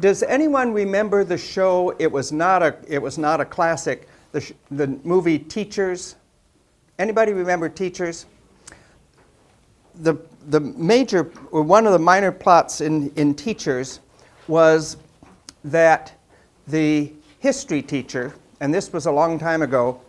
Does anyone remember the show? It was not a classic. The movie Teachers. Anybody remember Teachers? The major, or one of the minor plots in Teachers was that the history teacher, and this was a long time ago,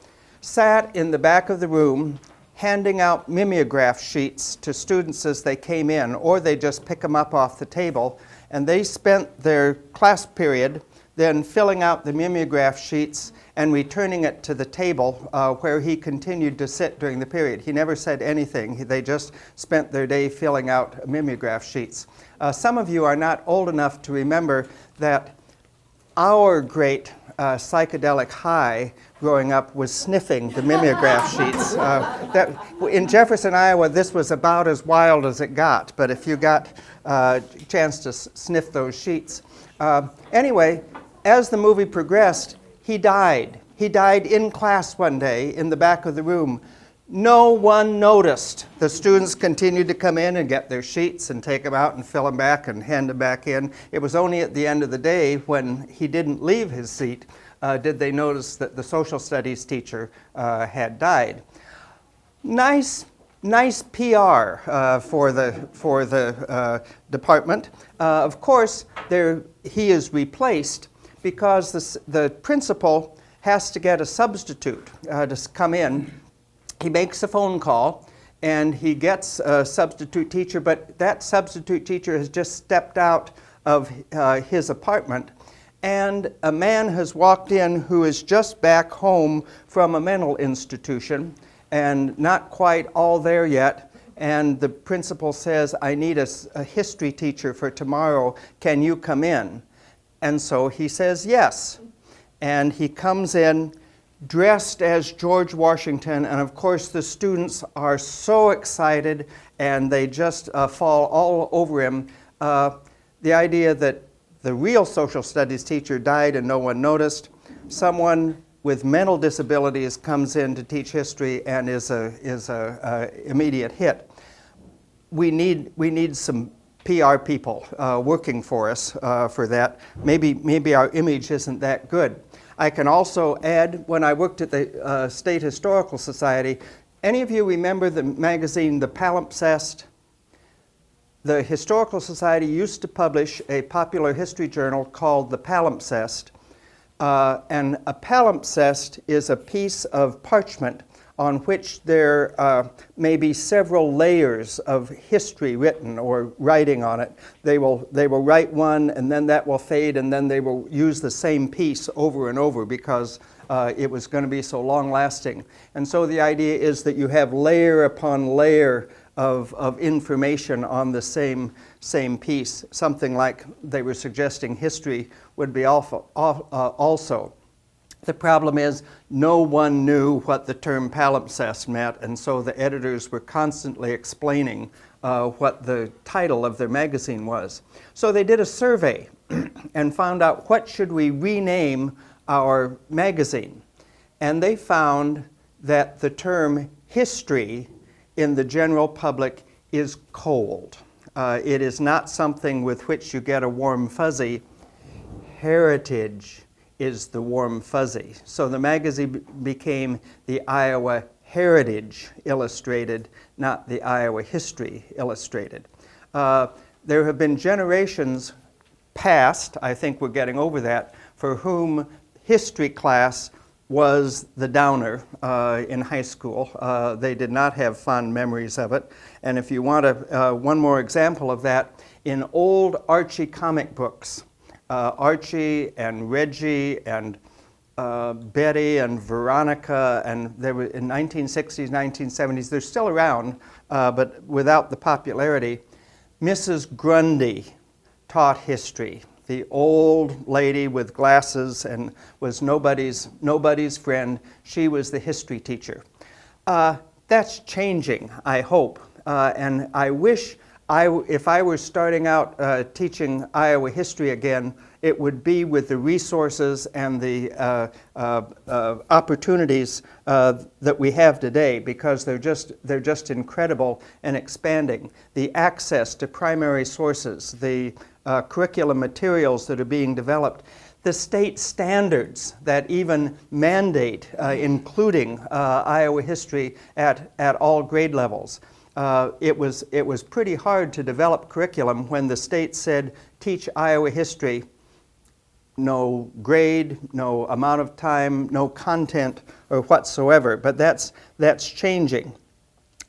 sat in the back of the room handing out mimeograph sheets to students as they came in, or they just pick them up off the table, and they spent their class period then filling out the mimeograph sheets and returning it to the table where he continued to sit during the period. He never said anything. They just spent their day filling out mimeograph sheets. Some of you are not old enough to remember that our great psychedelic high growing up was sniffing the mimeograph sheets. In Jefferson, Iowa, this was about as wild as it got, but if you got a chance to sniff those sheets. Anyway, as the movie progressed, he died. He died in class one day in the back of the room. No one noticed. The students continued to come in and get their sheets and take them out and fill them back and hand them back in. It was only at the end of the day when he didn't leave his seat did they notice that the social studies teacher had died. Nice PR for the department. Of course, he is replaced because the principal has to get a substitute to come in. He makes a phone call and he gets a substitute teacher, but that substitute teacher has just stepped out of his apartment, and a man has walked in who is just back home from a mental institution and not quite all there yet. And the principal says, I need a history teacher for tomorrow. Can you come in? And so he says yes. And he comes in dressed as George Washington. And of course, the students are so excited and they just fall all over him. The idea that the real social studies teacher died and no one noticed. Someone with mental disabilities comes in to teach history and is a immediate hit. We need some PR people working for us for that. Maybe our image isn't that good. I can also add, when I worked at the State Historical Society, any of you remember the magazine The Palimpsest? The Historical Society used to publish a popular history journal called The Palimpsest. And a palimpsest is a piece of parchment on which there may be several layers of history written or writing on it. They will write one, and then that will fade, and then they will use the same piece over and over because it was going to be so long-lasting. And so the idea is that you have layer upon layer of information on the same piece. Something like they were suggesting history would be also. The problem is no one knew what the term palimpsest meant, and so the editors were constantly explaining what the title of their magazine was. So they did a survey and found out what should we rename our magazine. And they found that the term history in the general public is cold. It is not something with which you get a warm fuzzy. Heritage is the warm fuzzy. So the magazine became the Iowa Heritage Illustrated, not the Iowa History Illustrated. There have been generations past, I think we're getting over that, for whom history class was the downer in high school. They did not have fond memories of it. And if you want one more example of that, in old Archie comic books, Archie and Reggie and Betty and Veronica, and they were in 1960s, 1970s, they're still around, but without the popularity. Mrs. Grundy taught history. The old lady with glasses and was nobody's friend. She was the history teacher. That's changing, I hope. And I wish if I were starting out teaching Iowa history again, it would be with the resources and the opportunities that we have today, because they're just incredible and expanding. The access to primary sources, the curriculum materials that are being developed, the state standards that even mandate including Iowa history at all grade levels. It was pretty hard to develop curriculum when the state said, teach Iowa history, no grade, no amount of time, no content or whatsoever. But that's changing.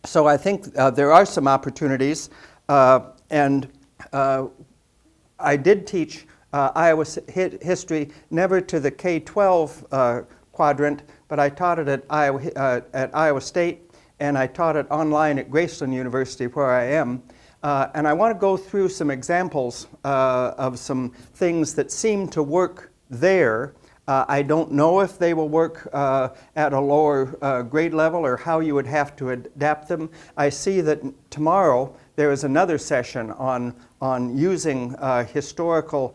So I think there are some opportunities, and I did teach Iowa history, never to the K-12 quadrant, but I taught it at Iowa State, and I taught it online at Graceland University, where I am. And I want to go through some examples of some things that seem to work there. I don't know if they will work at a lower grade level or how you would have to adapt them. I see that tomorrow there is another session on using historical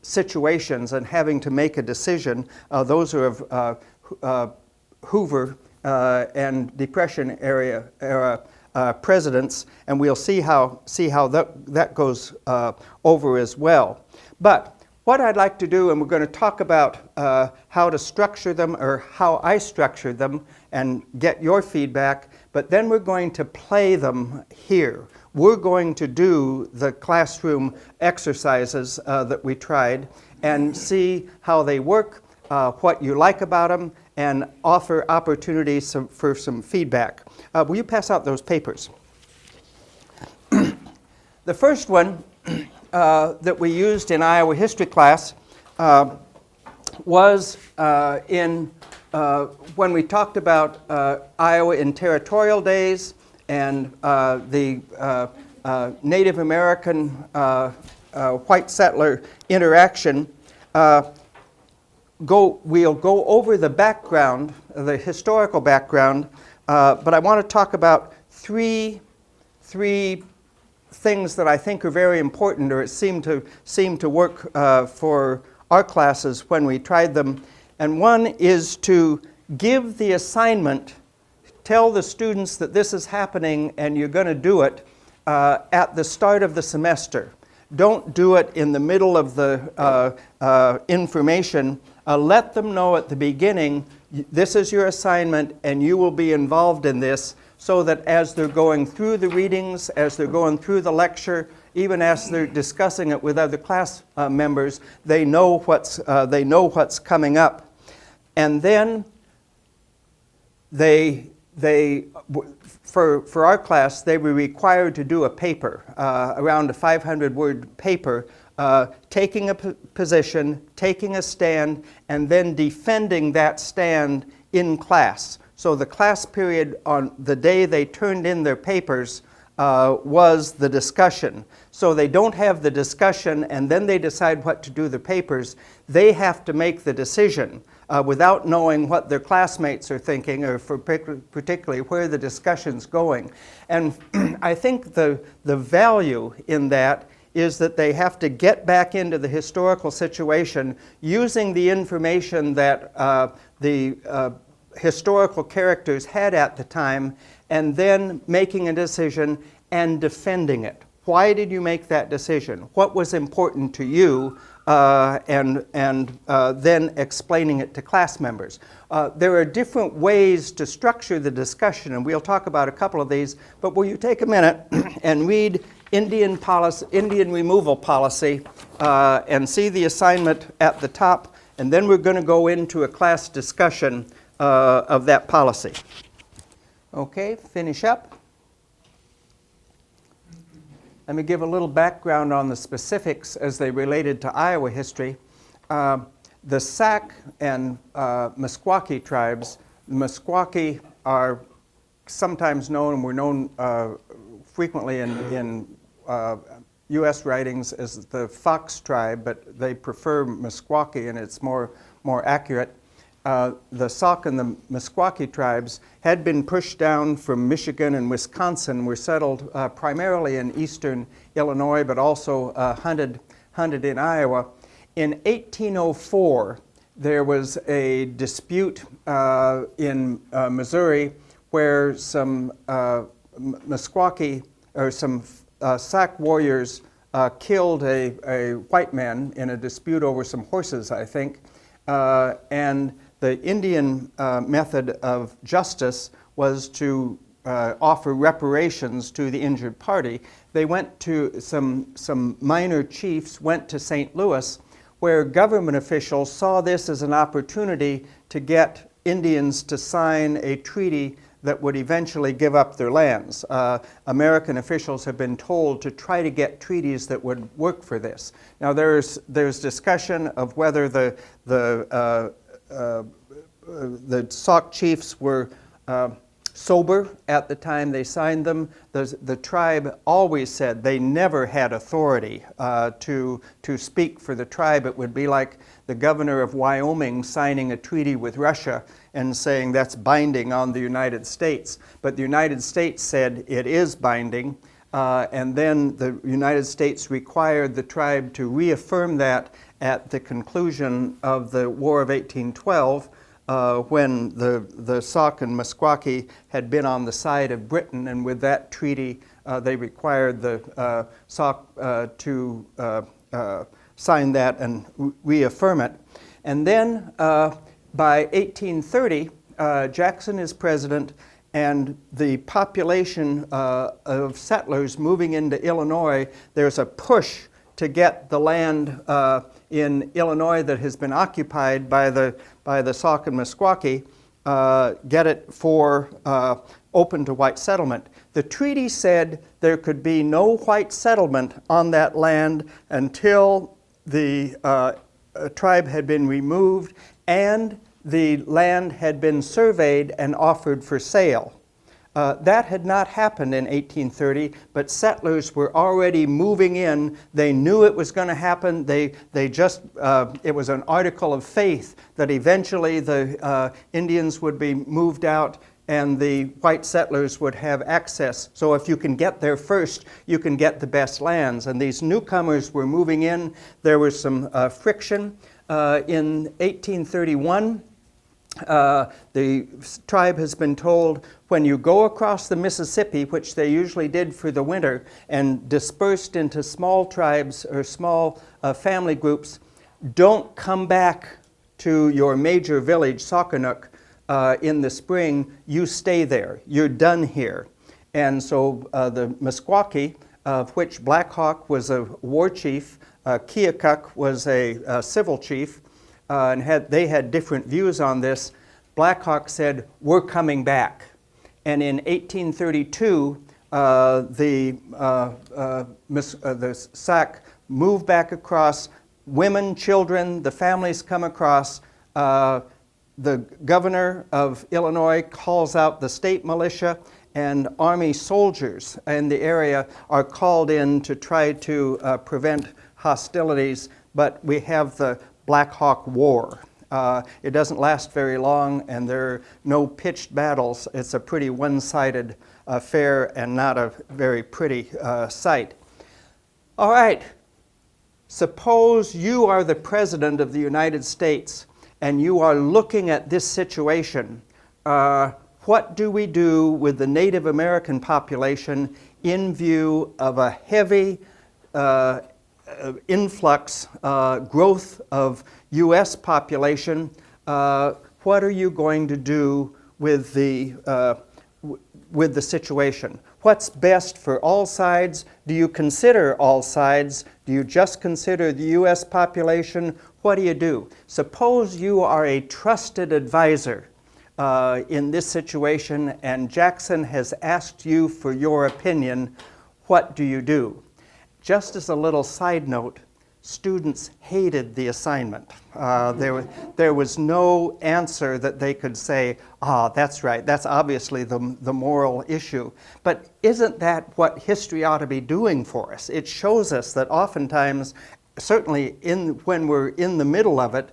situations and having to make a decision. Those who have Hoover and Depression era presidents, and we'll see how that goes over as well. But what I'd like to do, and we're going to talk about how to structure them, or how I structured them, and get your feedback, but then we're going to play them here. We're going to do the classroom exercises that we tried and see how they work, what you like about them, and offer opportunities for some feedback. Will you pass out those papers? The first one that we used in Iowa history class was when we talked about Iowa in territorial days and the Native American white settler interaction. We'll go over the background, the historical background, but I want to talk about three things that I think are very important, or it seemed to work for our classes when we tried them. And one is to give the assignment, tell the students that this is happening and you're going to do it at the start of the semester. Don't do it in the middle of the information. Let them know at the beginning, this is your assignment and you will be involved in this, so that as they're going through the readings, as they're going through the lecture, even as they're discussing it with other class members, they know what's coming up. And then for our class, they were required to do a paper, around a 500-word paper, taking a position, taking a stand, and then defending that stand in class. So the class period on the day they turned in their papers was the discussion. So they don't have the discussion and then they decide what to do the papers. They have to make the decision without knowing what their classmates are thinking, or particularly where the discussion's going. And I think the value in that is that they have to get back into the historical situation using the information that the historical characters had at the time, and then making a decision and defending it. Why did you make that decision? What was important to you? And then explaining it to class members. There are different ways to structure the discussion, and we'll talk about a couple of these, but will you take a minute and read Indian removal policy and see the assignment at the top, and then we're going to go into a class discussion of that policy. Okay, finish up. Let me give a little background on the specifics as they related to Iowa history. The Sac and Meskwaki tribes, the Meskwaki are sometimes known, and were known frequently in U.S. writings as the Fox tribe, but they prefer Meskwaki, and it's more accurate. The Sauk and the Meskwaki tribes had been pushed down from Michigan and Wisconsin, were settled primarily in eastern Illinois, but also hunted in Iowa. In 1804, there was a dispute in Missouri where some Meskwaki, or some Sac warriors killed a white man in a dispute over some horses, I think. And the Indian method of justice was to offer reparations to the injured party. They went to some minor chiefs went to St. Louis, where government officials saw this as an opportunity to get Indians to sign a treaty that would eventually give up their lands. American officials have been told to try to get treaties that would work for this. Now there's discussion of whether the Sauk chiefs were sober at the time they signed them. The tribe always said they never had authority to speak for the tribe. It would be like the governor of Wyoming signing a treaty with Russia and saying that's binding on the United States. But the United States said it is binding, and then the United States required the tribe to reaffirm that at the conclusion of the War of 1812, when the Sauk and Meskwaki had been on the side of Britain, and with that treaty they required the Sauk to sign that and reaffirm it. And then by 1830, Jackson is president, and the population of settlers moving into Illinois, there's a push to get the land in Illinois that has been occupied by the Sauk and Meskwaki, get it for open to white settlement. The treaty said there could be no white settlement on that land until the tribe had been removed and the land had been surveyed and offered for sale. That had not happened in 1830, but settlers were already moving in. They knew it was going to happen. It was an article of faith that eventually the Indians would be moved out and the white settlers would have access. So if you can get there first, you can get the best lands. And these newcomers were moving in. There was some friction. In 1831, the tribe has been told, when you go across the Mississippi, which they usually did for the winter, and dispersed into small tribes or small family groups, don't come back to your major village, Saukenuk, in the spring. You stay there. You're done here. And so the Meskwaki, of which Black Hawk was a war chief, Keokuk was a civil chief, and they had different views on this. Black Hawk said, we're coming back. And in 1832, the Sac moved back across. Women, children, the families come across. The governor of Illinois calls out the state militia, and Army soldiers in the area are called in to try to prevent hostilities, but we have the Black Hawk War. It doesn't last very long, and there are no pitched battles. It's a pretty one-sided affair and not a very pretty sight. All right, suppose you are the President of the United States and you are looking at this situation. What do we do with the Native American population in view of a heavy influx, growth of U.S. population? What are you going to do with the situation? What's best for all sides? Do you consider all sides? Do you just consider the U.S. population? What do you do? Suppose you are a trusted advisor in this situation, and Jackson has asked you for your opinion. What do you do? Just as a little side note, students hated the assignment. There was no answer that they could say, that's right, that's obviously the moral issue. But isn't that what history ought to be doing for us? It shows us that oftentimes, certainly when we're in the middle of it,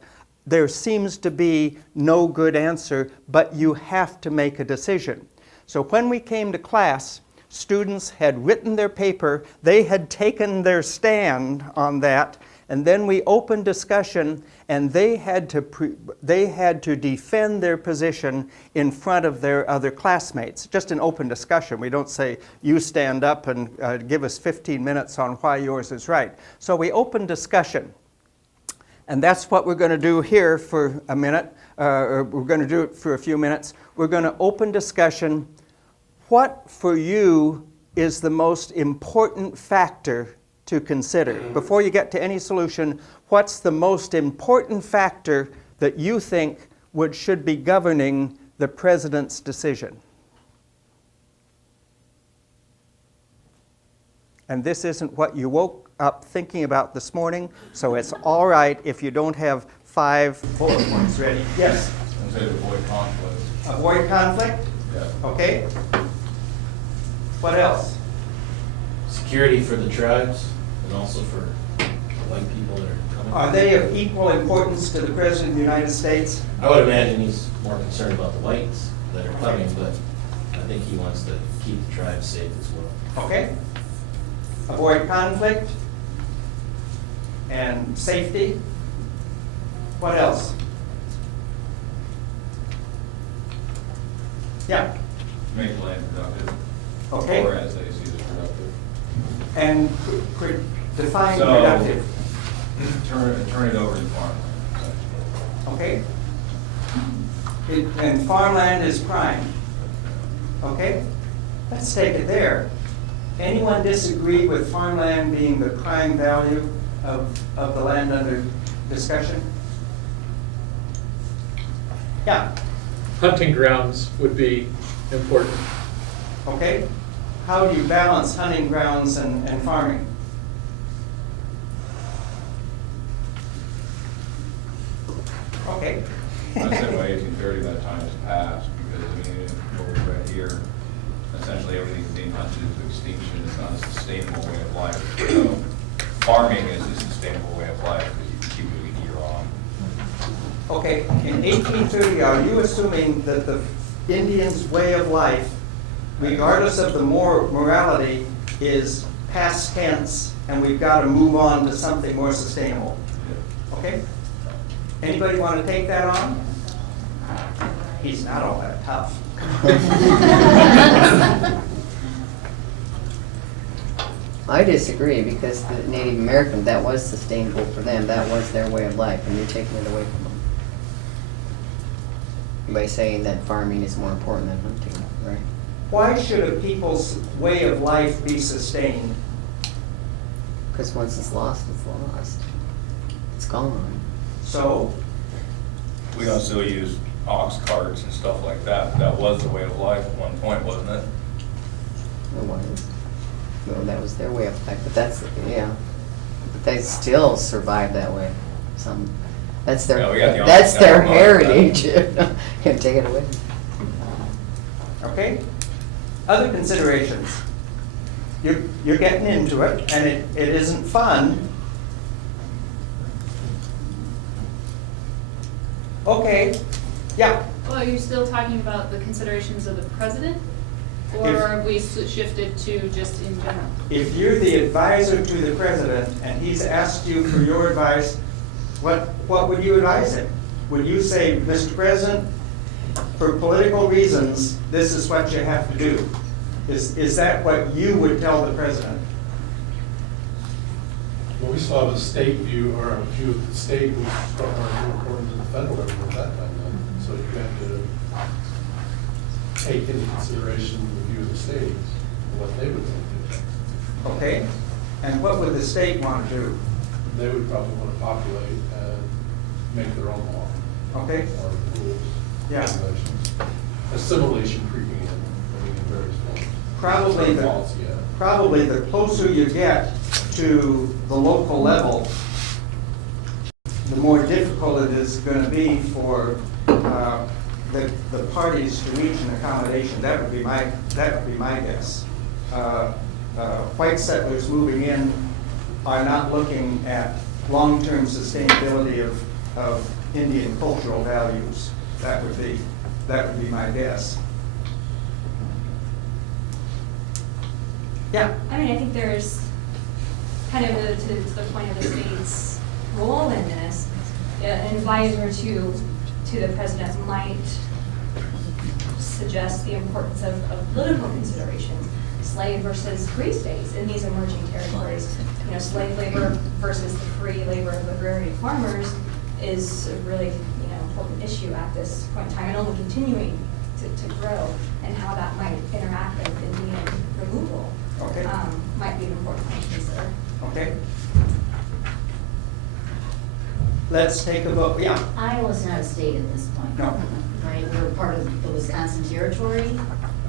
there seems to be no good answer, but you have to make a decision. So when we came to class, students had written their paper, they had taken their stand on that, and then we opened discussion, and they had to defend their position in front of their other classmates. Just an open discussion. We don't say, you stand up and give us 15 minutes on why yours is right. So we opened discussion. And that's what we're going to do here for a minute, or we're going to do it for a few minutes. We're going to open discussion. What for you is the most important factor to consider? Before you get to any solution, what's the most important factor that you think should be governing the president's decision? And this isn't what you woke up thinking about this morning, so it's all right if you don't have 5 bullet points ready. Yes? I was going to say avoid conflict. Avoid conflict? Yeah. Okay. What else? Security for the tribes and also for the white people that are coming. Are they of equal importance to the President of the United States? I would imagine he's more concerned about the whites that are coming, but I think he wants to keep the tribes safe as well. Okay. Avoid conflict and safety. What else? Yeah. Make land productive. Okay. Or as they see it as productive. And define So, productive. turn it over to farmland, essentially. Okay. And farmland is prime. Okay. Let's take it there. Anyone disagree with farmland being the prime value of the land under discussion? Yeah. Hunting grounds would be important. Okay. How do you balance hunting grounds and farming? Okay. I said by 1830 that time has passed because, I mean, what we read here, essentially everything's being hunted into extinction. It's not a sustainable way of life. So farming is a sustainable way of life because you can keep moving year on. Okay, in 1830, are you assuming that the Indians' way of life, regardless of the morality, is past tense and we've got to move on to something more sustainable? Okay? Anybody want to take that on? He's not all that tough. I disagree because the Native Americans, that was sustainable for them. That was their way of life, and you're taking it away from them by saying that farming is more important than hunting, right? Why should a people's way of life be sustained? Because once it's lost, it's lost. It's gone. So, We don't still use ox carts and stuff like that. That was the way of life at one point, wasn't it? It was. No, that was their way of life, but that's, yeah. But they still survive that way. That's their, Yeah, we got the that's Amish their down below that. heritage. Can't take it away. okay? Other considerations. You're getting into it, and it isn't fun. Okay, yeah. Well, are you still talking about the considerations of the president? Or If- have we shifted to just in general? If you're the advisor to the president and he's asked you for your advice, what would you advise him? Would you say, Mr. President, for political reasons, this is what you have to do? Is that what you would tell the president? Well, we still have a state view, or a view of the state, which is far more important than the federal government at that time then. So you have to take into consideration the view of the states, and what they would think. Okay? And what would the state want to do? They would probably want to populate and make their own law, Okay? or rules, Yeah. regulations. Assimilation creeping in, I mean, in various forms. Probably the, Policy, yeah. probably the closer you get to the local level, the more difficult it is going to be for the parties to reach an accommodation. That would be my guess. White settlers moving in are not looking at long-term sustainability of Indian cultural values. That would be my guess. Yeah. I mean, I think there's kind of to the point of the state's role in this, an advisor to the president might suggest the importance of political considerations, slave versus free states in these emerging territories. You know, slave labor versus the free labor of agrarian farmers is a really, you know, important issue at this point in time, and only continuing to grow, and how that might interact with Indian removal. Okay. Might be an important thing to consider. Okay. Let's take a vote, yeah. Iowa's not a state at this point. No. Right, we're part of the Wisconsin territory.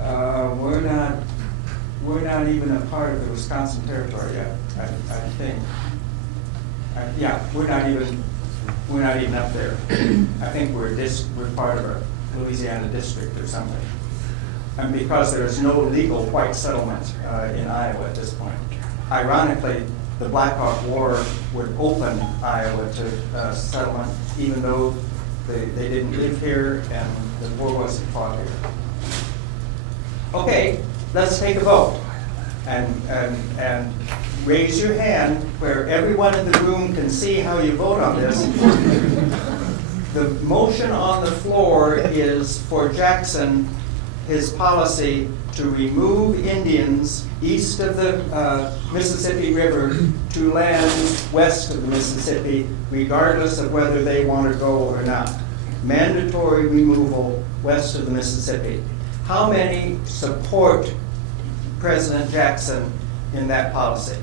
We're not even a part of the Wisconsin territory yet, I think. Yeah, we're not even up there. I think we're part of a Louisiana district or something. And because there's no legal white settlement in Iowa at this point. Ironically, the Black Hawk War would open Iowa to settlement, even though they didn't live here and the war wasn't fought here. Okay, let's take a vote. And raise your hand where everyone in the room can see how you vote on this. The motion on the floor is for Jackson, his policy to remove Indians east of the Mississippi River to lands west of the Mississippi, regardless of whether they want to go or not. Mandatory removal west of the Mississippi. How many support President Jackson in that policy?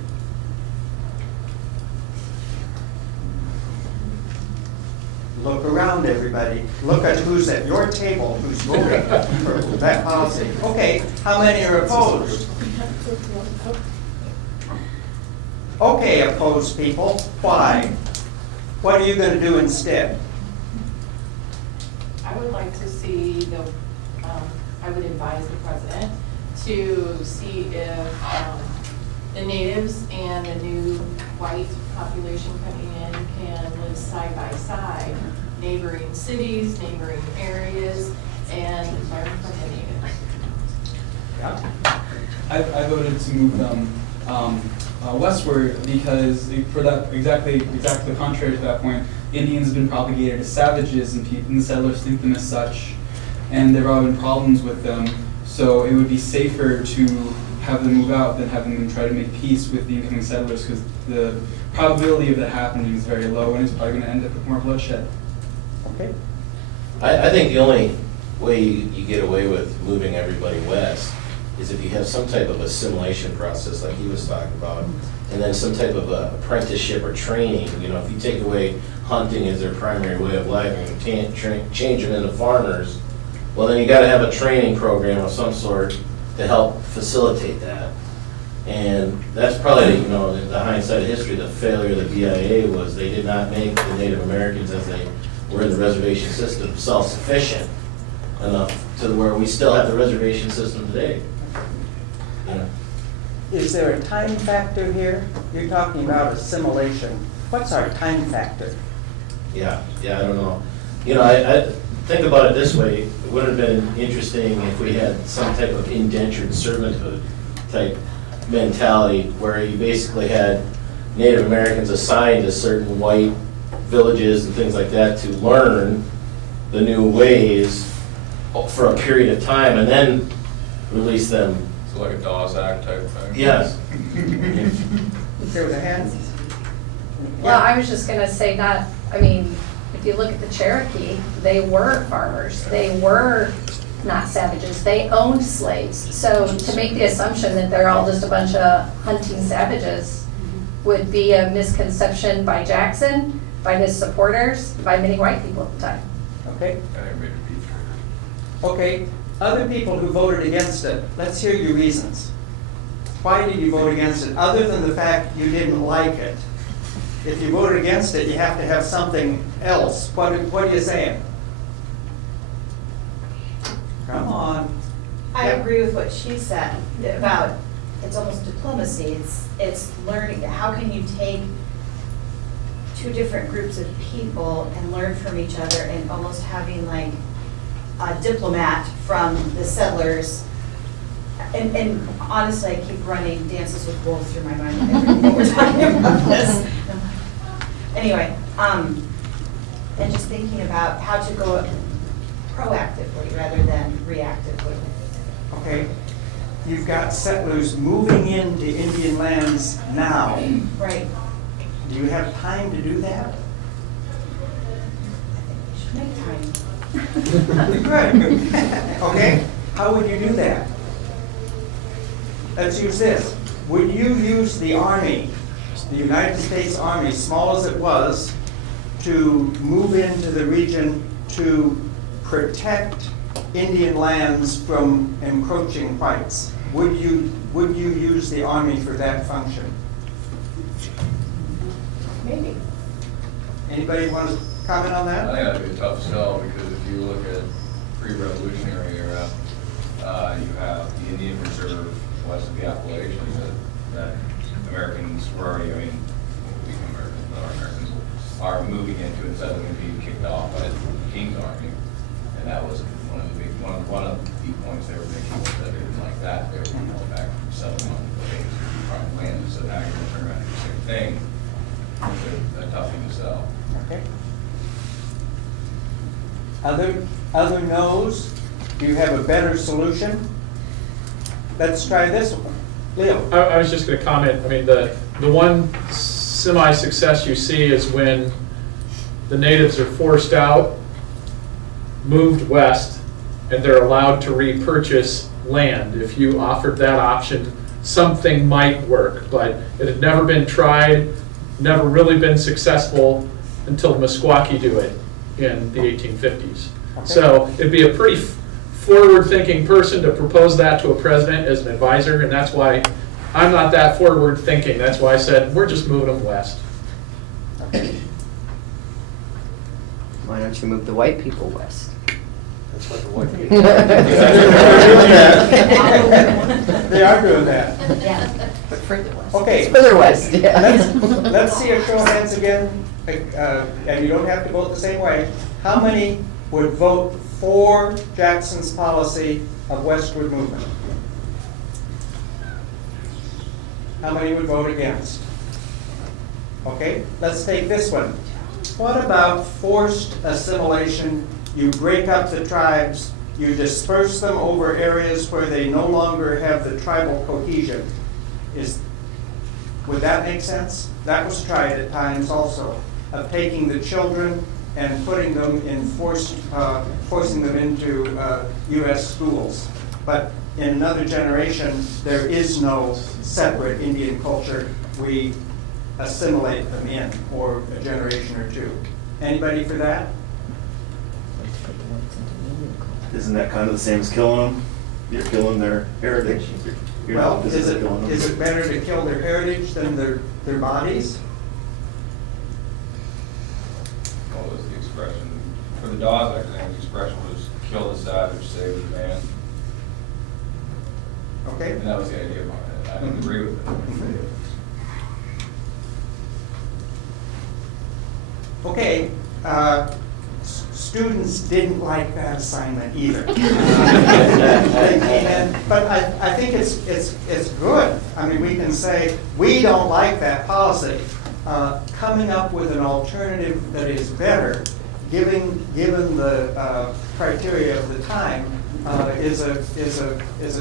Look around, everybody. Look at who's at your table, who's voting for that policy. Okay, how many are opposed? Okay, opposed people. Why? What are you going to do instead? I would like to see I would advise the president to see if the natives and the new white population coming in can live side by side, neighboring cities, neighboring areas, and learn from the natives. Yeah. I voted to move them westward because for that exactly the contrary to that point, Indians have been propagated as savages and the settlers think them as such, and there have been problems with them. So it would be safer to have them move out than having them try to make peace with the incoming settlers, because the probability of that happening is very low, and it's probably going to end up with more bloodshed. Okay. I think the only way you get away with moving everybody west is if you have some type of assimilation process like he was talking about, and then some type of apprenticeship or training. You know, if you take away hunting as their primary way of life and you can't change them into farmers, well, then you got to have a training program of some sort to help facilitate that. And that's probably, you know, the hindsight of history, the failure of the BIA was they did not make the Native Americans, as they were in the reservation system, self-sufficient enough to where we still have the reservation system today. You know? Is there a time factor here? You're talking about assimilation. What's our time factor? Yeah, I don't know. You know, I think about it this way. It would have been interesting if we had some type of indentured servanthood type mentality where you basically had Native Americans assigned to certain white villages and things like that to learn the new ways for a period of time and then release them. So like a Dawes Act type thing? Yes. There was a hand. Well, I was just gonna say that, I mean, if you look at the Cherokee, they were farmers. They were not savages. They owned slaves. So to make the assumption that they're all just a bunch of hunting savages would be a misconception by Jackson, by his supporters, by many white people at the time. Okay. Okay, other people who voted against it, let's hear your reasons. Why did you vote against it, other than the fact you didn't like it? If you voted against it, you have to have something else. What are you saying? Come on. I Yeah. agree with what she said about, it's almost diplomacy. It's learning, how can you take two different groups of people and learn from each other, and almost having like a diplomat from the settlers. And honestly, I keep running Dances with Wolves through my mind when we're talking about this. Anyway, and just thinking about how to go proactively rather than reactively. Okay, you've got settlers moving into Indian lands now. Right. Do you have time to do that? I think we should make time. Good. Okay, how would you do that? Let's use this. Would you use the Army, the United States Army, small as it was, to move into the region to protect Indian lands from encroaching whites? Would you use the Army for that function? Maybe. Anybody want to comment on I that? think that'd be a tough sell, because if you look at pre-revolutionary era, you have the Indian Reserve west of the Appalachians that Americans were already, I mean, we Americans, not our Americans, are moving into instead of being kicked off by the King's Army. And that was one of the points they were making, was that they didn't like that. They were going to go back and settle on the things that be prime land. So now you're going to turn around and do the same thing. It's a tough thing to sell. Okay. Other no's? Do you have a better solution? Let's try this one. Leo? I was just gonna comment, I mean, the one semi-success you see is when the natives are forced out, moved west, and they're allowed to repurchase land. If you offered that option, something might work, but it had never been tried, never really been successful until the Meskwaki do it in the 1850s. Okay. So it'd be a pretty forward-thinking person to propose that to a president as an advisor, and that's why I'm not that forward-thinking. That's why I said, we're just moving them west. Why don't you move the white people west? That's what the white people They are doing that. Yeah. But further west. Okay. It's further west, yeah. Let's see a show of hands again, and you don't have to vote the same way. How many would vote for Jackson's policy of westward movement? How many would vote against? Okay, let's take this one. What about forced assimilation? You break up the tribes, you disperse them over areas where they no longer have the tribal cohesion. Would that make sense? That was tried at times also, of taking the children and putting them in forcing them into U.S. schools. But in another generation, there is no separate Indian culture. We assimilate them in, or a generation or two. Anybody for that? Isn't that kind of the same as killing them? You're killing their heritage. You're Well, not is physically killing them. it better to kill their heritage than their bodies? What was the expression? For the Dawes, I think the expression was kill the savage, save the man. Okay. And that was the idea behind it. I don't agree with it. Okay, students didn't like that assignment either. But I think it's good. I mean, we can say, we don't like that policy. Coming up with an alternative that is better, given the criteria of the time, is a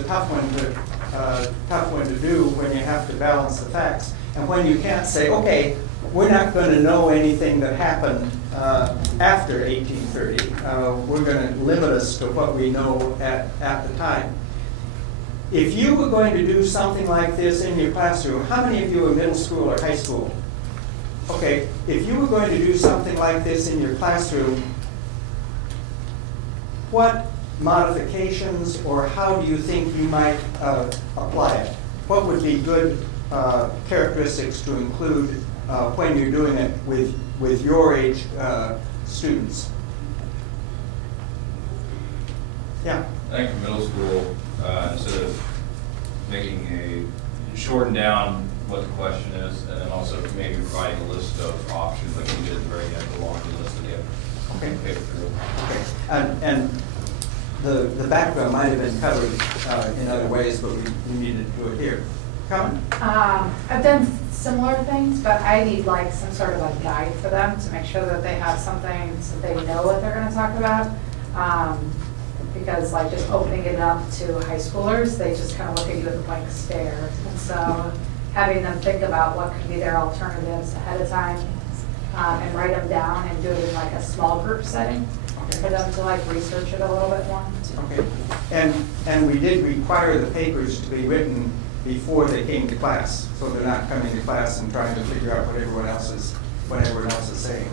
tough one to do when you have to balance the facts. And when you can't say, okay, we're not going to know anything that happened after 1830. We're going to limit us to what we know at the time. If you were going to do something like this in your classroom, how many of you are middle school or high school? Okay, if you were going to do something like this in your classroom, what modifications or how do you think you might apply it? What would be good characteristics to include when you're doing it with your age students? Yeah. I think for middle school, instead of shorten down what the question is, and then also maybe providing a list of options, like we did at the very end, the laundry list that you have to pick through. Okay. And the background might have been covered in other ways, but we needed to do it here. Coming? I've done similar things, but I need like some sort of a guide for them to make sure that they have something so they know what they're gonna talk about. Because like just opening it up to high schoolers, they just kind of look at you with a blank stare. And so having them think about what could be their alternatives ahead of time, and write them down and do it in like a small group setting for them to like research it a little bit more. Okay. And we did require the papers to be written before they came to class, so they're not coming to class and trying to figure out what everyone else is saying.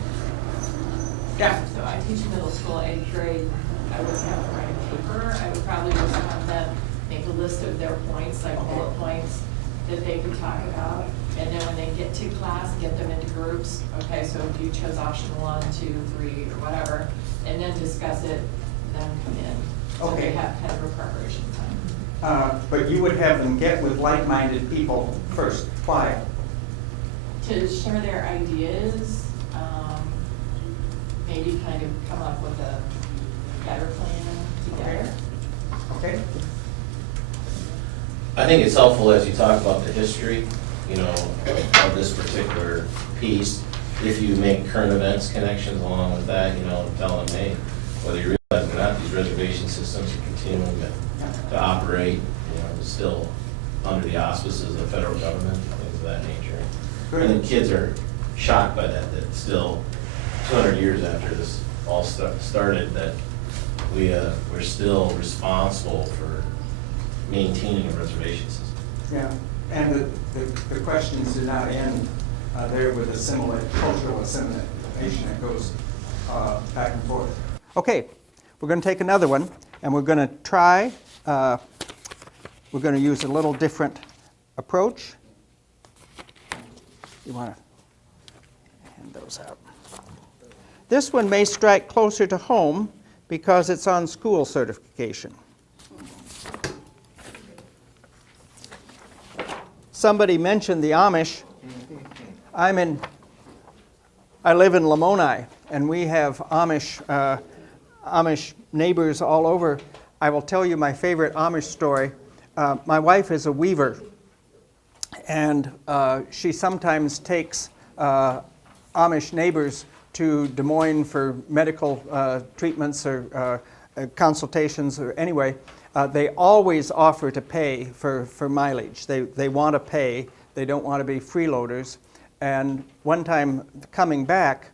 Yeah. So I teach middle school, 8th grade. I wouldn't have to write a paper. I would probably just have them make a list of their points, like bullet points that they could talk about. And then when they get to class, get them into groups. Okay, so if you chose option 1, 2, 3, or whatever, and then discuss it, then come in. So Okay. they have kind of a preparation time. But you would have them get with like-minded people first. Why? To share their ideas, maybe kind of come up with a better plan together. Okay. I think it's helpful as you talk about the history, you know, of this particular piece, if you make current events connections along with that, you know, tell them, hey, whether you realize it or not, these reservation systems are continuing to operate, you know, still under the auspices of the federal government, things of that nature. Good. And then kids are shocked by that still 200 years after this all started, that we're still responsible for maintaining a reservation system. Yeah. And the questions do not end there with cultural assimilation. It goes back and forth. Okay, we're going to take another one, and we're going to try. We're going to use a little different approach. You want to hand those out. This one may strike closer to home because it's on school certification. Somebody mentioned the Amish. I live in Lamoni, and we have Amish neighbors all over. I will tell you my favorite Amish story. My wife is a weaver, and she sometimes takes Amish neighbors to Des Moines for medical treatments or consultations, or anyway. They always offer to pay for mileage. They want to pay. They don't want to be freeloaders. And one time coming back,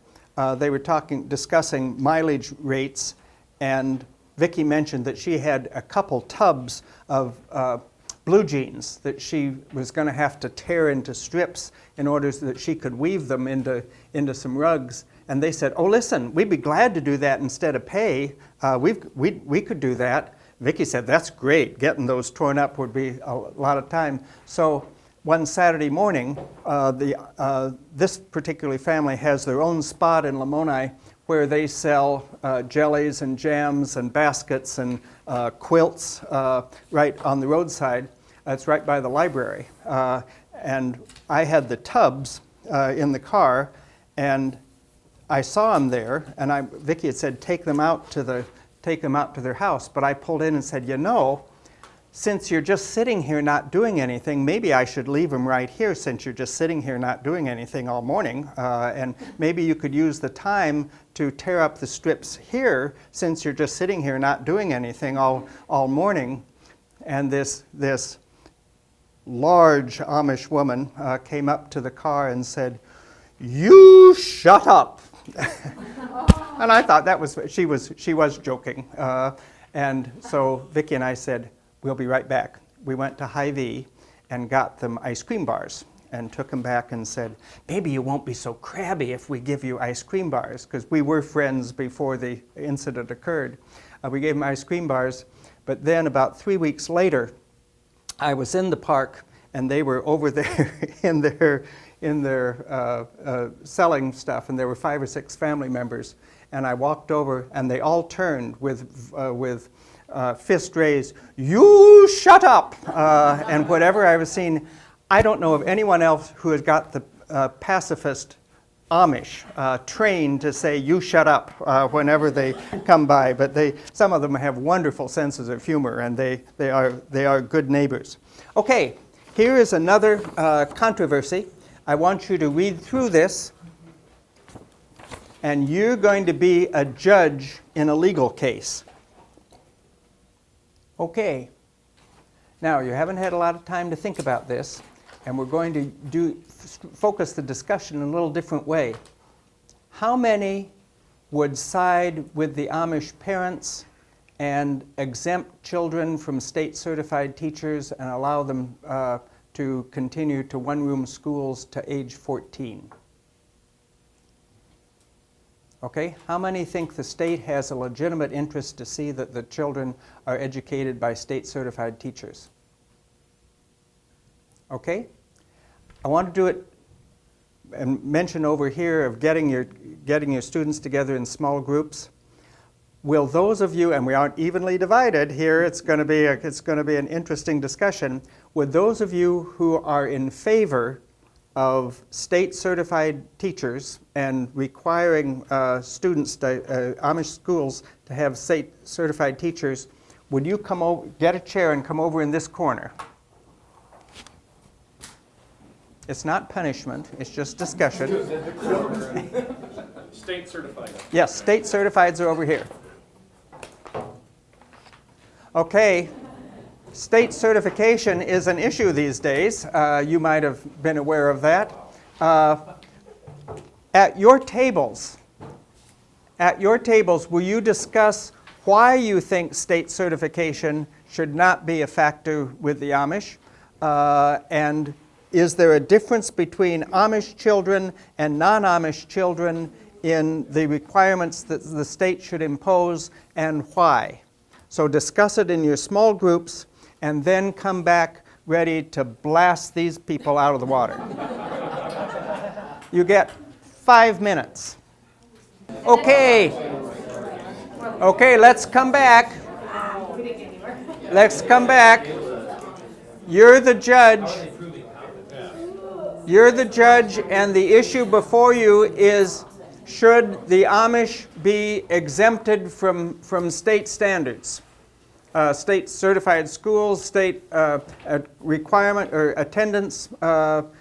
they were discussing mileage rates, and Vicki mentioned that she had a couple tubs of blue jeans that she was going to have to tear into strips in order so that she could weave them into some rugs. And they said, "Oh, listen, we'd be glad to do that instead of pay. We could do that." Vicki said, "That's great. Getting those torn up would be a lot of time." So one Saturday morning, this particular family has their own spot in Lamoni where they sell jellies and jams and baskets and quilts right on the roadside. It's right by the library. And I had the tubs in the car, and I saw them there, and Vicki had said, take them out to their house. But I pulled in and said, you know, since you're just sitting here not doing anything, maybe I should leave them right here since you're just sitting here not doing anything all morning. And maybe you could use the time to tear up the strips here since you're just sitting here not doing anything all morning. And this large Amish woman came up to the car and said, "You shut up." And I thought she was joking. And so Vicki and I said, "We'll be right back." We went to Hy-Vee and got them ice cream bars and took them back and said, "Maybe you won't be so crabby if we give you ice cream bars," because we were friends before the incident occurred. We gave them ice cream bars, but then about 3 weeks later, I was in the park and they were over there in their selling stuff, and there were 5 or 6 family members. And I walked over, and they all turned with fist raised, "You shut up!" And whatever I was seeing, I don't know of anyone else who has got the pacifist Amish trained to say "you shut up" whenever they come by. But some of them have wonderful senses of humor, and they are good neighbors. Okay, here is another controversy. I want you to read through this, and you're going to be a judge in a legal case. Okay. Now, you haven't had a lot of time to think about this, and we're going to focus the discussion in a little different way. How many would side with the Amish parents and exempt children from state-certified teachers and allow them to continue to one-room schools to age 14? Okay, how many think the state has a legitimate interest to see that the children are educated by state-certified teachers? Okay, I want to do it and mention over here of getting your students together in small groups. Will those of you, and we aren't evenly divided here, it's going to be an interesting discussion. Would those of you who are in favor of state-certified teachers and requiring students, Amish schools, to have state-certified teachers, would you come over, get a chair and come over in this corner? It's not punishment, it's just discussion. State certified. Yes, state certifieds are over here. Okay, state certification is an issue these days. You might have been aware of that. At your tables, will you discuss why you think state certification should not be a factor with the Amish? And is there a difference between Amish children and non-Amish children in the requirements that the state should impose, and why? So discuss it in your small groups and then come back ready to blast these people out of the water. You get 5 minutes. Okay. Okay, let's come back. Let's come back. You're the judge. You're the judge, and the issue before you is, should the Amish be exempted from state standards? State certified schools, state requirement or attendance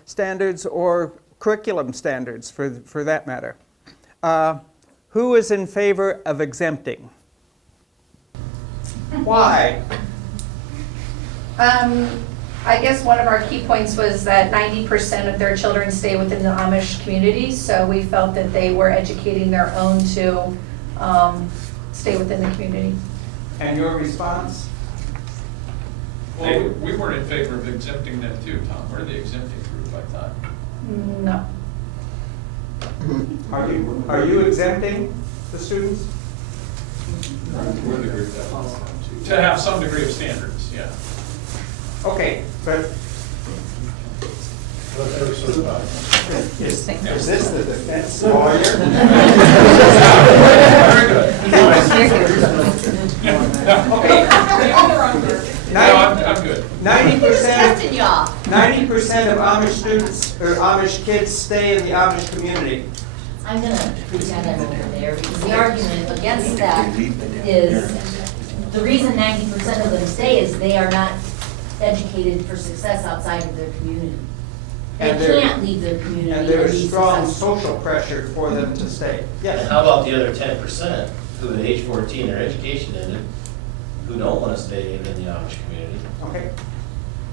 standards, or curriculum standards for that matter. Who is in favor of exempting? Why? I guess one of our key points was that 90% of their children stay within the Amish community, so we felt that they were educating their own to stay within the community. And your response? Well, we weren't in favor of exempting them too, Tom. We're the exempting group, I thought. No. Are you exempting the students? We're the group that wants them to have some degree of standards, yeah. Okay, but is this the defense lawyer? Very good. Okay. No, I'm good. 90% y'all. 90% of Amish students or Amish kids stay in the Amish community. I'm gonna pretend I'm over there, because the argument against that is, the reason 90% of them stay is they are not educated for success outside of their community. They can't leave their community And and there be is strong successful. social pressure for them to stay. And Yes. how about the other 10% who at age 14 their education ended, who don't want to stay in the Amish community? Okay.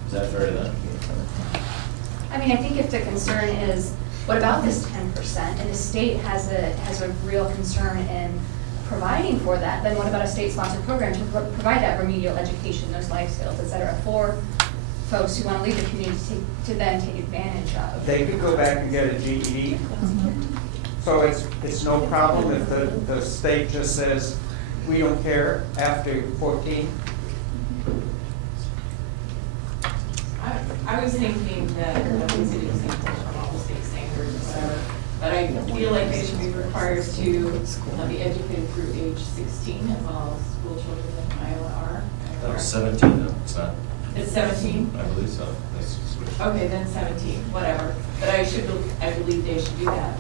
Is that fair to them? I mean, I think if the concern is, what about this 10%? And the state has a real concern in providing for that, then what about a state-sponsored program to provide that remedial education, those life skills, et cetera, for folks who want to leave the community to then take advantage of? They could go back and get a GED. So it's no problem if the state just says, we don't care after 14. I was thinking that these examples from all the state standards, et cetera, but I feel like they should be required to be educated through age 16, as all school children in Iowa are. That was 17 though, it's not, It's 17? I believe so. They switched. Okay, then 17, whatever. But I believe they should do that.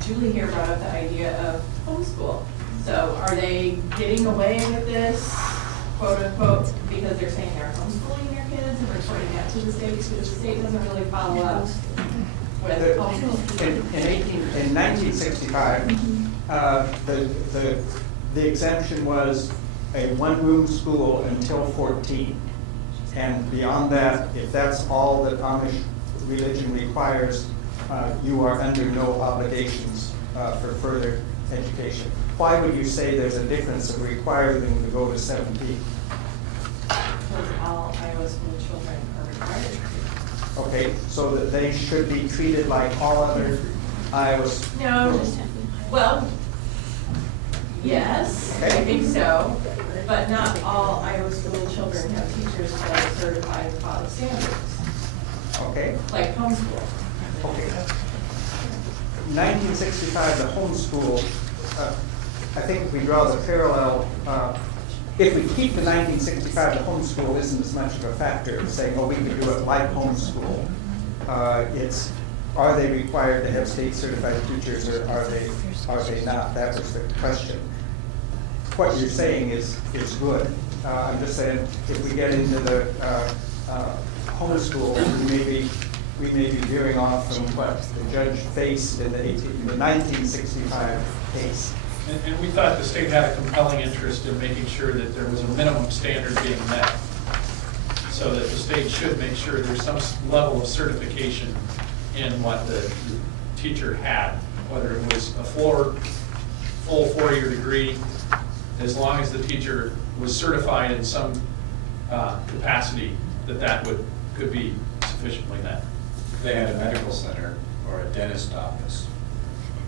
Julie here brought up the idea of homeschool. So are they getting away with this, quote unquote, because they're saying they're homeschooling their kids and reporting that to the state, because the state doesn't really follow up with homeschooling. In 1965, the exemption was a one-room school until 14. And beyond that, if that's all that Amish religion requires, you are under no obligations for further education. Why would you say there's a difference of requiring them to go to 17? Because all Iowa school children are required to. Okay, so that they should be treated like all other Iowa's. No, well, yes, I Okay. think so, but not all Iowa school children have teachers that are certified with college standards, Okay, like homeschool. okay. 1965, the homeschool, I think if we draw the parallel, if we keep the 1965, the homeschool isn't as much of a factor as saying, oh, we can do it like homeschool. It's, are they required to have state certified teachers or are they not? That was the question. What you're saying is good. I'm just saying, if we get into the homeschool, we may be veering off from what the judge faced in the 1965 case. And we thought the state had a compelling interest in making sure that there was a minimum standard being met, so that the state should make sure there's some level of certification in what the teacher had, whether it was a full 4-year degree, as long as the teacher was certified in some capacity, that could be sufficiently met. They had a medical center or a dentist office,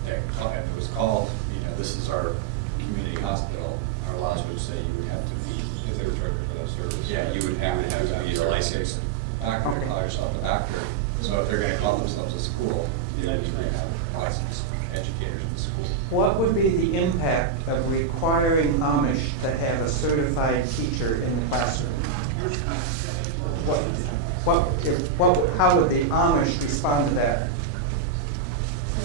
and it was called, this is our community hospital, our laws would say you would have to be, if they were charging for that service. Yeah, you would have to be a licensed doctor, call yourself a doctor. So if they're gonna call themselves a school, you need to have licensed educators in the school. What would be the impact of requiring Amish to have a certified teacher in the classroom? How would the Amish respond to that? It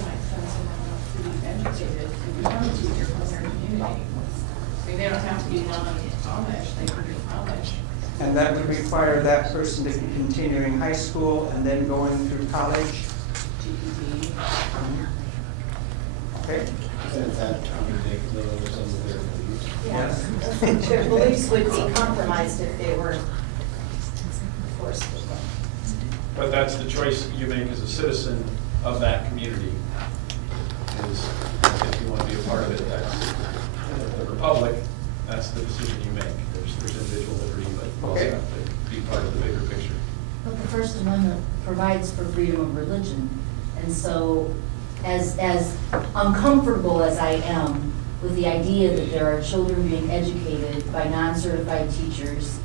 might send someone else to be educated to become a teacher from their community. I mean, they don't have to be non-Amish, they can be Amish. And that would require that person to be continuing high school and then going through college? GED. Okay? Is that indicative of some of their beliefs? Yes. Their beliefs would be compromised if they were forced. But that's the choice you make as a citizen of that community, is if you want to be a part of it, that's the republic, that's the decision you make. There's individual liberty, but you also have to be part of the bigger picture. But the First Amendment provides for freedom of religion, and so as uncomfortable as I am with the idea that there are children being educated by non-certified teachers,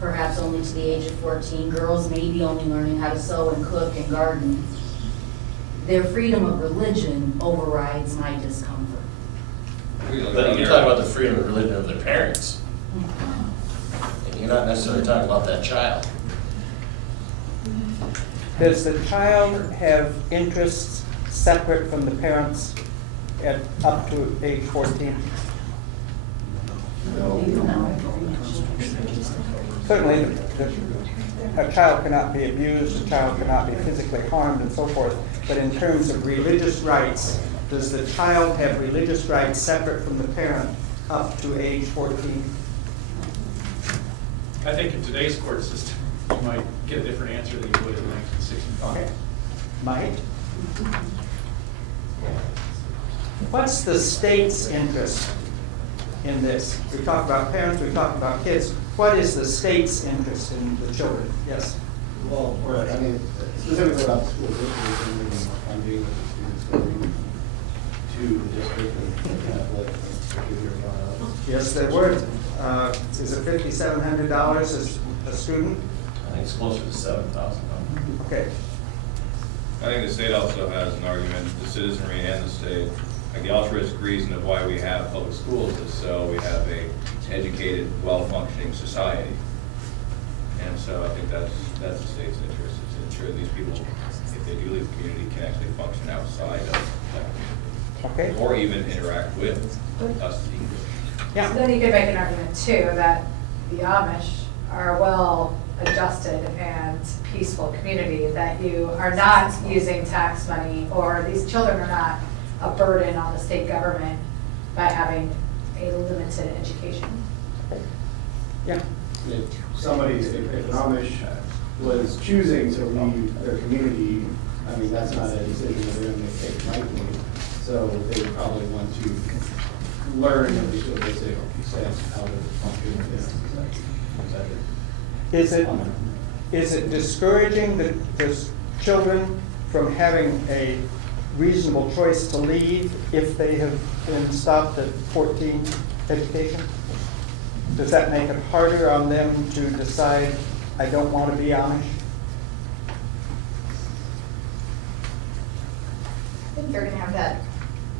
perhaps only to the age of 14, girls maybe only learning how to sew and cook and garden, their freedom of religion overrides my discomfort. But you're talking about the freedom of religion of their parents. And you're not necessarily talking about that child. Does the child have interests separate from the parents at up to age 14? Certainly, a child cannot be abused, a child cannot be physically harmed and so forth, but in terms of religious rights, does the child have religious rights separate from the parent up to age 14? I think in today's court system, you might get a different answer than you would in 1965. Okay. Might? What's the state's interest in this? We talk about parents, we talk about kids. What is the state's interest in the children? Yes? Well, I mean, specifically about the school district, I'm being with the students going to the district and kind of let Yes, there were. Is it $5,700 as a student? I think it's closer to 7,000. Okay. I think the state also has an argument, the citizenry and the state, like the altruistic reason of why we have public schools is so we have a educated, well-functioning society. And so I think that's the state's interest, is to ensure these people, if they do leave the community, can actually function outside of that. Okay. Or even interact with us. So then you could make an argument too, that the Amish are well adjusted and peaceful community, that you are not using tax money, or these children are not a burden on the state government by having a limited education. Yeah. If somebody, if an Amish was choosing to leave their community, I mean, that's not a decision that they're going to take lightly. So they would probably want to learn at least a basic sense how to function within society. Is it discouraging the children from having a reasonable choice to leave if they have been stopped at 14 education? Does that make it harder on them to decide, I don't want to be Amish? I think they're gonna have that,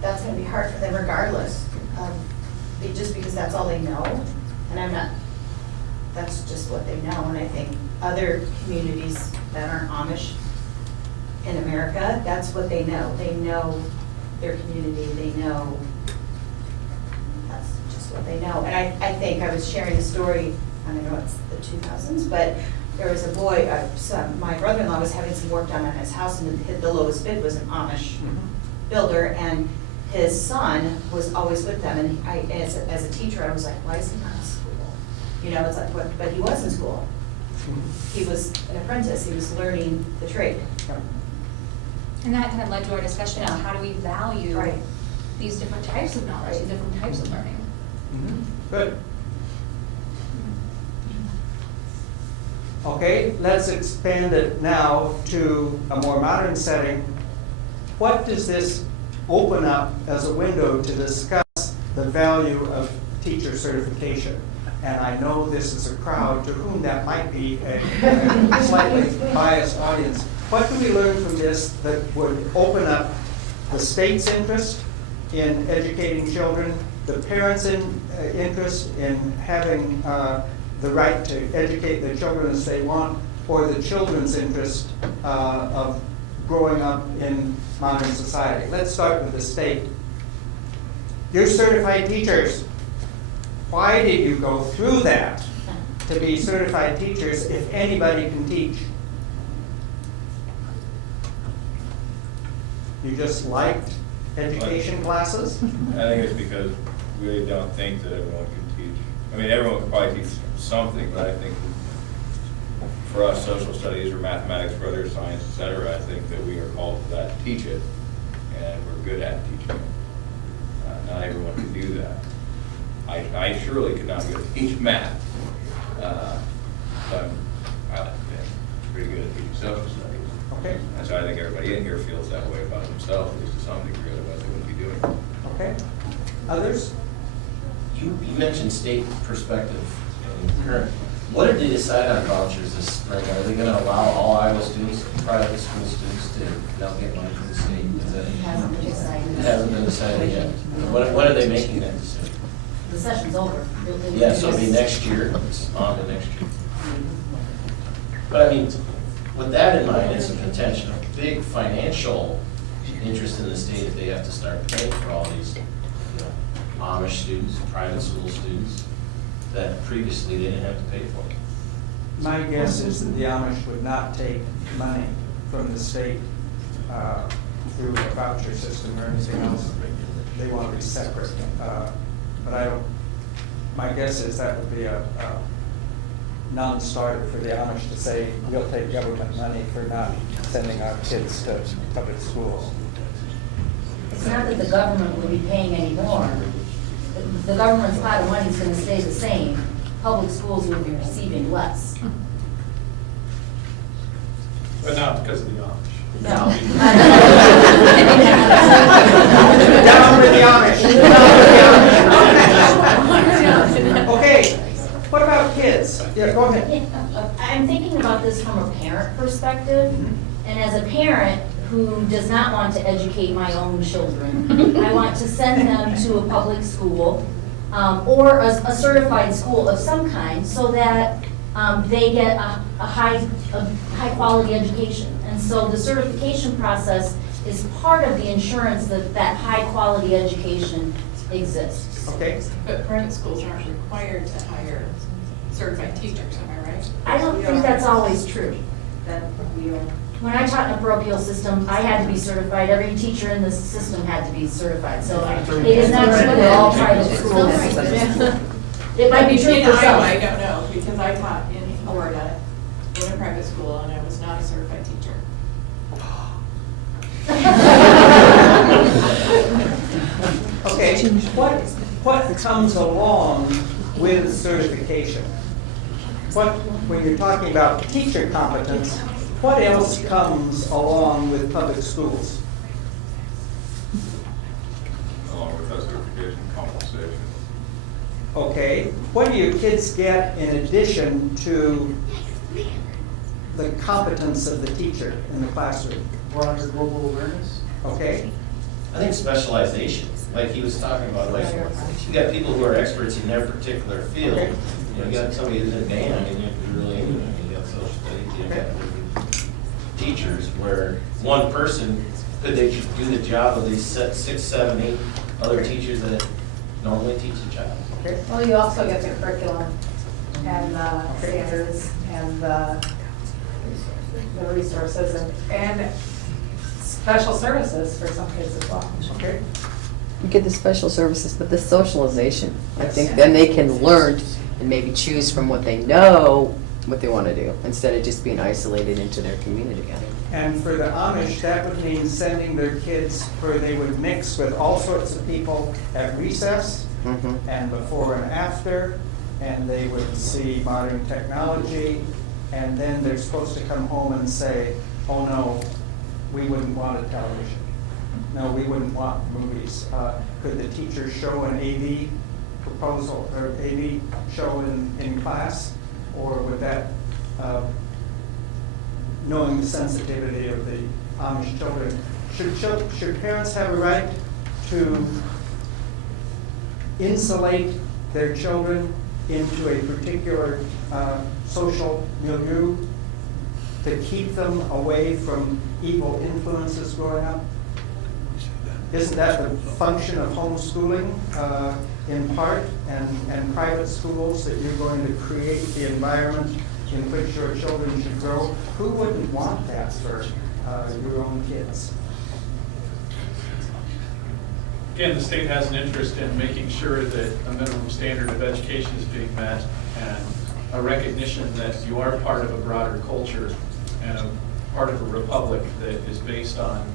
that's gonna be hard for them regardless, just because that's all they know. And I'm not, that's just what they know. And I think other communities that aren't Amish in America, that's what they know. They know their community, they know, that's just what they know. And I think I was sharing a story, I don't know, it's the 2000s, but there was a boy, my brother-in-law was having some work done on his house, and the lowest bid was an Amish builder, and his son was always with them. And as a teacher, I was like, why is he not in school? You know, it's like, what? But he was in school. He was an apprentice. He was learning the trade. And that kind of led to our discussion on how do we value Right. these different types of knowledge, these different types of learning. Good. Okay, let's expand it now to a more modern setting. What does this open up as a window to discuss the value of teacher certification? And I know this is a crowd to whom that might be a slightly biased audience. What can we learn from this that would open up the state's interest in educating children, the parents' interest in having the right to educate their children as they want, or the children's interest of growing up in modern society? Let's start with the state. You're certified teachers. Why did you go through that to be certified teachers if anybody can teach? You just liked education classes? I think it's because we really don't think that everyone can teach. I mean, everyone can probably teach something, but I think for us, social studies or mathematics, for other science, et cetera, I think that we are called to that to teach it, and we're good at teaching it. Not everyone can do that. I surely could not go teach math, but I like to think pretty good at teaching social studies. Okay. And so I think everybody in here feels that way about themselves, at least to some degree, otherwise they wouldn't be doing it. Okay. Others? You mentioned state perspective and current. What did they decide on vouchers this spring? Are they gonna allow all Iowa students, private school students, to now get money from the state? Is that? It hasn't been decided. It hasn't been decided yet. When are they making that decision? The session's over. Yeah, so it'll be next year, it's on to next year. But I mean, with that in mind, it's a potential big financial interest in the state if they have to start paying for all these, Amish students, private school students, that previously they didn't have to pay for. My guess is that the Amish would not take money from the state through a voucher system or anything else. They want to be separate. But I don't, my guess is that would be a non-starter for the Amish to say, we'll take government money for not sending our kids to public schools. It's not that the government will be paying any more. The government's pot of money is gonna stay the same. Public schools will be receiving less. But not because of the Amish. No. Down with the Amish. Okay, what about kids? Yeah, go ahead. I'm thinking about this from a parent perspective, and as a parent who does not want to educate my own children, I want to send them to a public school or a certified school of some kind so that they get a high quality education. And so the certification process is part of the insurance that that high quality education exists. Okay. But private schools aren't required to hire certified teachers, am I right? I don't think that's always true. Then we'll. When I taught in a parochial system, I had to be certified. Every teacher in the system had to be certified. So it is not true that all private schools. It might be true In for Iowa, some. I don't know, because I taught in Florida in a private school and I was not a certified teacher. Okay, what comes along with certification? When you're talking about teacher competence, what else comes along with public schools? Along with that certification, compensation. Okay, what do your kids get in addition to the competence of the teacher in the classroom? Broader global awareness? Okay, I think specialization, like he was talking about, like, you got people who are experts in their particular field. Okay. You know, you got somebody who's in band, and you really, you got social studies, you got teachers, where one person, could they do the job of these 6, 7, 8 other teachers that normally teach the job? okay. Well, you also get the curriculum and the standards and the resources and special services for some kids as well. Okay. You get the special services, but the socialization, I think then they can learn and maybe choose from what they know, what they want to do, instead of just being isolated into their community. And for the Amish, that would mean sending their kids where they would mix with all sorts of people at recess Mm-hmm. and before and after, and they would see modern technology, and then they're supposed to come home and say, oh no, we wouldn't want a television. No, we wouldn't want movies. Could the teacher show an AV proposal or AV show in class? Or would that, knowing the sensitivity of the Amish children, should parents have a right to insulate their children into a particular social milieu to keep them away from evil influences growing up? Isn't that the function of homeschooling in part, and private schools, that you're going to create the environment in which your children should grow? Who wouldn't want that for your own kids? Again, the state has an interest in making sure that a minimum standard of education is being met, and a recognition that you are part of a broader culture and a part of a republic that is based on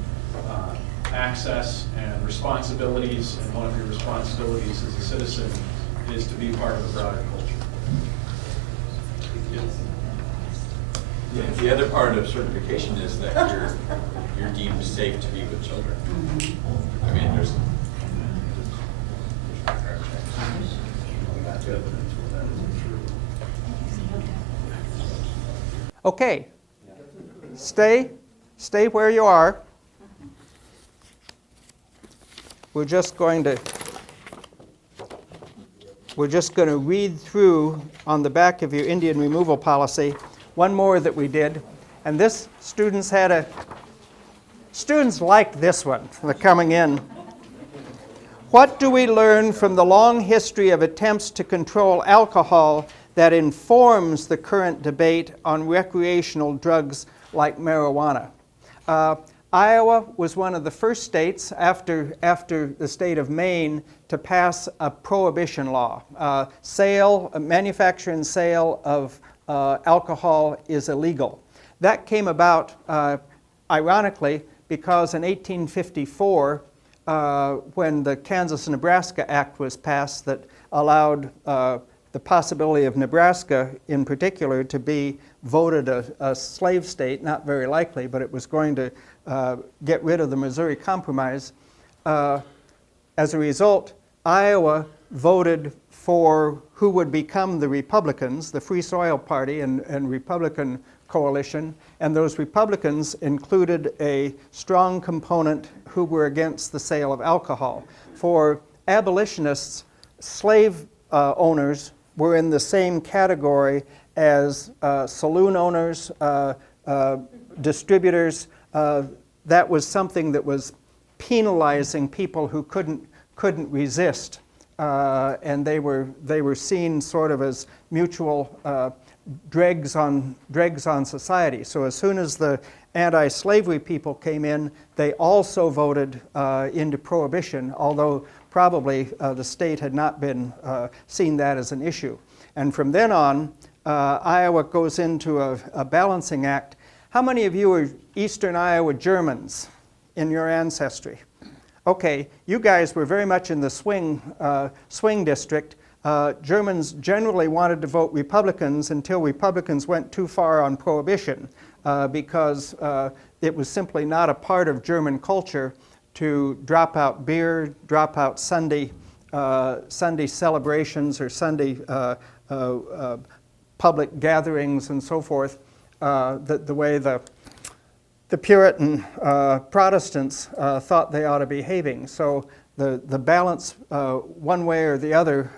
access and responsibilities, and one of your responsibilities as a citizen is to be part of a broader culture. Yeah, the other part of certification is that you're deemed safe to be with children. I mean, there's background checks. Evidence for that isn't true. Okay, stay where you are. We're just going to read through on the back of your Indian removal policy one more that we did, and this students liked this one coming in. What do we learn from the long history of attempts to control alcohol that informs the current debate on recreational drugs like marijuana? Iowa was one of the first states after the state of Maine to pass a prohibition law. Manufacture and sale of alcohol is illegal. That came about, ironically, because in 1854, when the Kansas-Nebraska Act was passed that allowed the possibility of Nebraska in particular to be voted a slave state, not very likely, but it was going to get rid of the Missouri Compromise. As a result, Iowa voted for who would become the Republicans, the Free Soil Party and Republican coalition, and those Republicans included a strong component who were against the sale of alcohol. For abolitionists, slave owners were in the same category as saloon owners, distributors. That was something that was penalizing people who couldn't resist and they were seen sort of as mutual dregs on society. So as soon as the anti-slavery people came in, they also voted into prohibition, although probably the state had not been seen that as an issue. And from then on, Iowa goes into a balancing act. How many of you are Eastern Iowa Germans in your ancestry? Okay, you guys were very much in the swing district. Germans generally wanted to vote Republicans until Republicans went too far on prohibition because it was simply not a part of German culture to drop out beer, drop out Sunday celebrations or Sunday public gatherings and so forth, the way the Puritan Protestants thought they ought to be behaving. So the balance one way or the other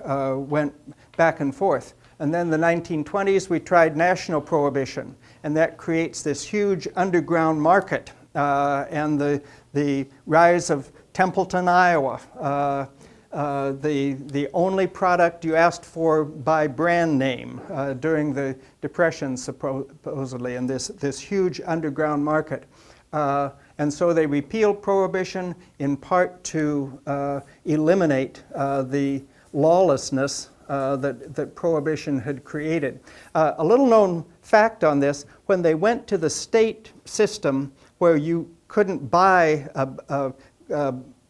went back and forth. And then the 1920s, we tried national prohibition, and that creates this huge underground market and the rise of Templeton, Iowa. The only product you asked for by brand name during the Depression, supposedly, and this huge underground market. And so they repealed prohibition in part to eliminate the lawlessness that prohibition had created. A little known fact on this, when they went to the state system where you couldn't buy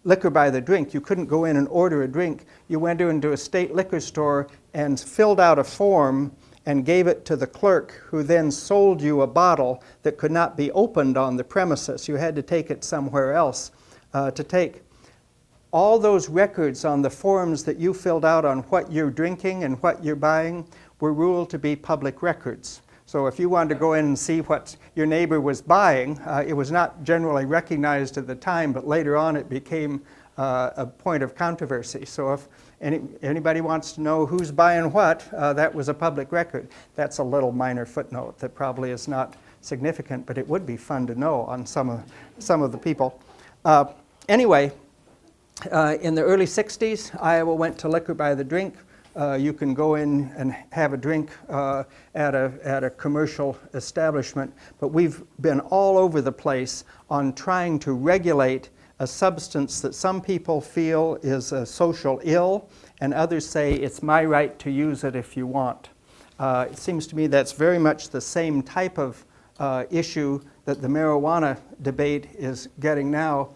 liquor by the drink, you couldn't go in and order a drink, you went into a state liquor store and filled out a form and gave it to the clerk, who then sold you a bottle that could not be opened on the premises. You had to take it somewhere else to take. All those records on the forms that you filled out on what you're drinking and what you're buying were ruled to be public records. So if you wanted to go in and see what your neighbor was buying, it was not generally recognized at the time, but later on it became a point of controversy. So if anybody wants to know who's buying what, that was a public record. That's a little minor footnote that probably is not significant, but it would be fun to know on some of the people. Anyway, in the early 60s, Iowa went to liquor by the drink. You can go in and have a drink at a commercial establishment, but we've been all over the place on trying to regulate a substance that some people feel is a social ill, and others say it's my right to use it if you want. It seems to me that's very much the same type of issue that the marijuana debate is getting now.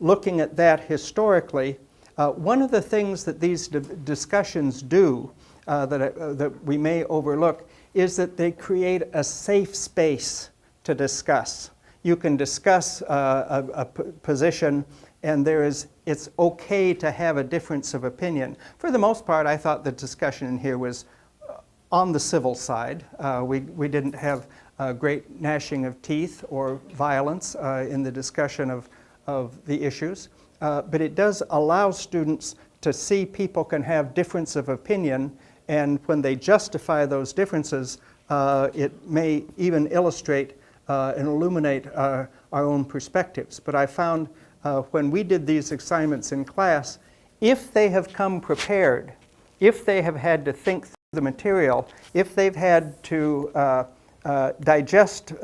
Looking at that historically, one of the things that these discussions do that we may overlook is that they create a safe space to discuss. You can discuss a position, and it's okay to have a difference of opinion. For the most part, I thought the discussion in here was on the civil side. We didn't have great gnashing of teeth or violence in the discussion of the issues. But it does allow students to see people can have difference of opinion, and when they justify those differences, it may even illustrate and illuminate our own perspectives. But I found when we did these assignments in class, if they have come prepared, if they have had to think through the material, if they've had to digest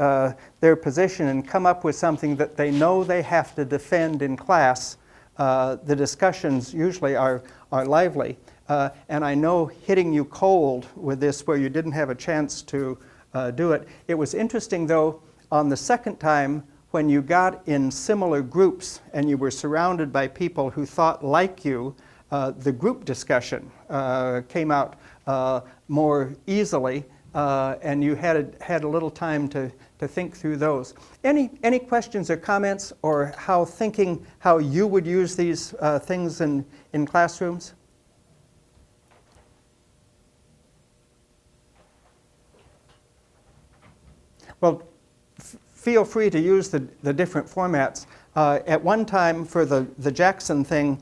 their position and come up with something that they know they have to defend in class, the discussions usually are lively. And I know hitting you cold with this where you didn't have a chance to do it. It was interesting, though, on the second time when you got in similar groups and you were surrounded by people who thought like you, the group discussion came out more easily, and you had a little time to think through those. Any questions or comments, or how you would use these things in classrooms? Well, feel free to use the different formats. At one time, for the Jackson thing,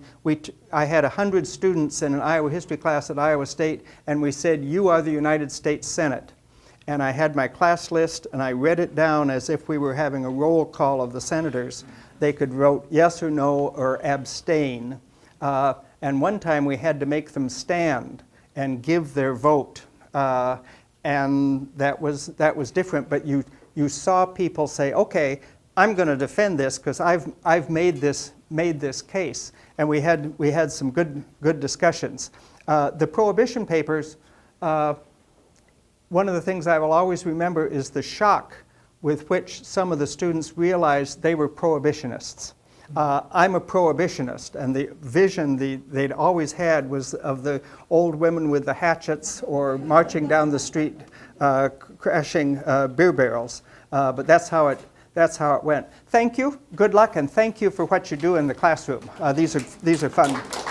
I had 100 students in an Iowa history class at Iowa State, and we said, "You are the United States Senate." And I had my class list, and I read it down as if we were having a roll call of the senators. They could vote yes or no or abstain. And one time we had to make them stand and give their vote. And that was different, but you saw people say, okay, I'm going to defend this because I've made this case. And we had some good discussions. The Prohibition Papers, one of the things I will always remember is the shock with which some of the students realized they were prohibitionists. I'm a prohibitionist, and the vision they'd always had was of the old women with the hatchets or marching down the street crashing beer barrels. But that's how it went. Thank you, good luck, and thank you for what you do in the classroom. These are fun.